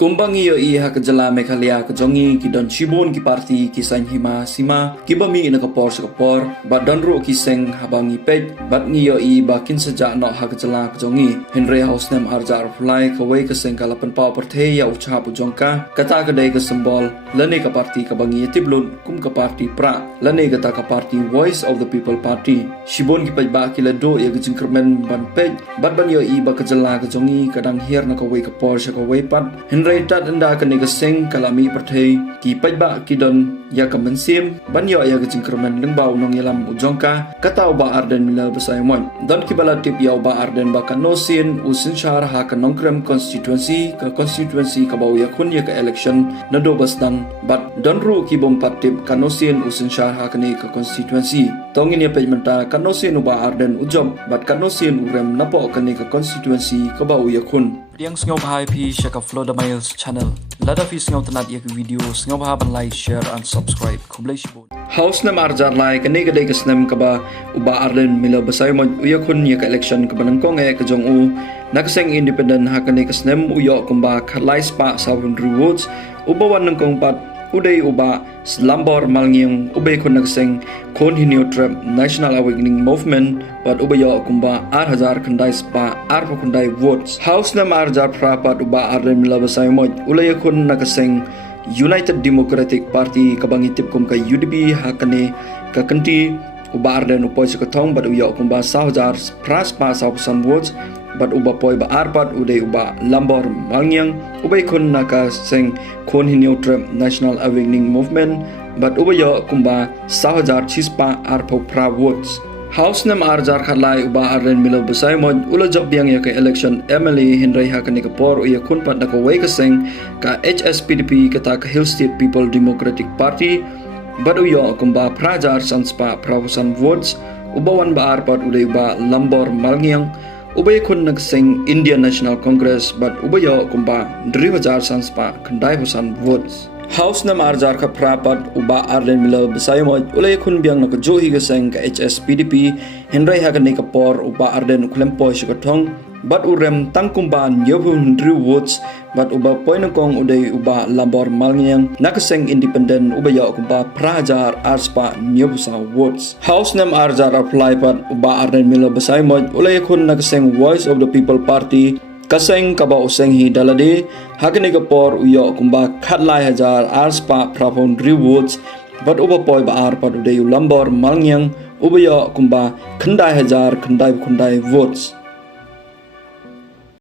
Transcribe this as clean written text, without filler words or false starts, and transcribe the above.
Kumbang iyo iha kejala Meghalaya kejongi ki don Shibon ki parti ki sain hima sima ki bami ina kapor sekapor bat don ro ki seng habangi pej bat ngiyo i bakin sejak no ha kejala kejongi Henry House nem arjar fulai kawai ke seng kalapan pau perthe ya ucha pujongka kata kedai ke sembol lene ka parti ka bangi tiblun kum ka parti pra lene kata ka parti Voice of the People Party Shibon ki pej ba ki ledo ya gejingkermen ban pej bat ban yo i ba kejala kejongi kadang hier na kawai kapor sekawai pat Tat anda kene keseng kalami perthei ki pajba ki don ya kemensim ban yo ya kejingkermen lengbau nong yalam ujongka kata ba arden mila besai mon don ki bala tip ya ba arden ba kanosin usin syar ha ka nongkrem constituency ka bau ya kun ya ka election na do basdan bat don ru ki bom patip kanosin usin syar ha kene ka constituency tongin ya pejmenta kanosin ba arden ujob bat kanosin urem napo kene ka constituency ka bau ya kun yang sengau bahai pi shaka flow the miles channel lada fi sengau tanat yak video sengau bahai ban like share and subscribe kublai shibon house nam arjar like ne gadai kasnem kaba uba arden mila basai mo uyakun yak election ka banangkong e ka jong u nakseng independent hakane kasnem uyo kumba khalai spa 700 votes ubawan nangkong pat Uday uba Lambor Malngiang ubay kun nagseng kon hinyo trap National Awakening Movement pat ubayo kumba 8,000 kandai spa 4 kandai votes House nam arjar prapat uba arden milabasay mo ulay kun nagseng United Democratic Party kabangitip kum ka UDP hakane ka kanti uba arden upoy sa katong bat uyo kumba 1,000 pras pa 1,000 votes bat uba poy ba arpat uday uba Lambor Malngiang ubay kun nakaseng kon hinyo trap National Awakening Movement bat ubayo kumba 1,000 chispa arpo pra votes House nam arjar khalai uba arden milo besai mo ula job yang ya ka election Emily Henry hakani kapor uya kun pat nakaway kaseng ka HSPDP kata ka Hill State People Democratic Party bat uyo kumba prajar sanspa prawasan votes ubawan ba arpat uday uba Lambor Malngiang ubay kun nagseng Indian National Congress bat ubayo kumba 3,000 sanspa kandai husan votes House nam arjar ka prapat uba arden mila besay mo ulay kun biang nakajuhi kaseng ka HSPDP Henry hakani kapor uba arden ukulempoy siya katong bat urem tangkumban yobun 3 votes bat uba poy nangkong uday uba Lambor Malngiang nakaseng independent ubayo kumba prajar arspa nyobusa votes House nam arjar apply pat uba arden mila besay mo ulay kun nakaseng Voice of the People Party kaseng kaba useng hi dalade hakani kapor uyo kumba khatlai hajar arspa prapon 3 votes bat uba poy ba arpat uday Lambor Malngiang ubayo kumba khandai hajar khandai votes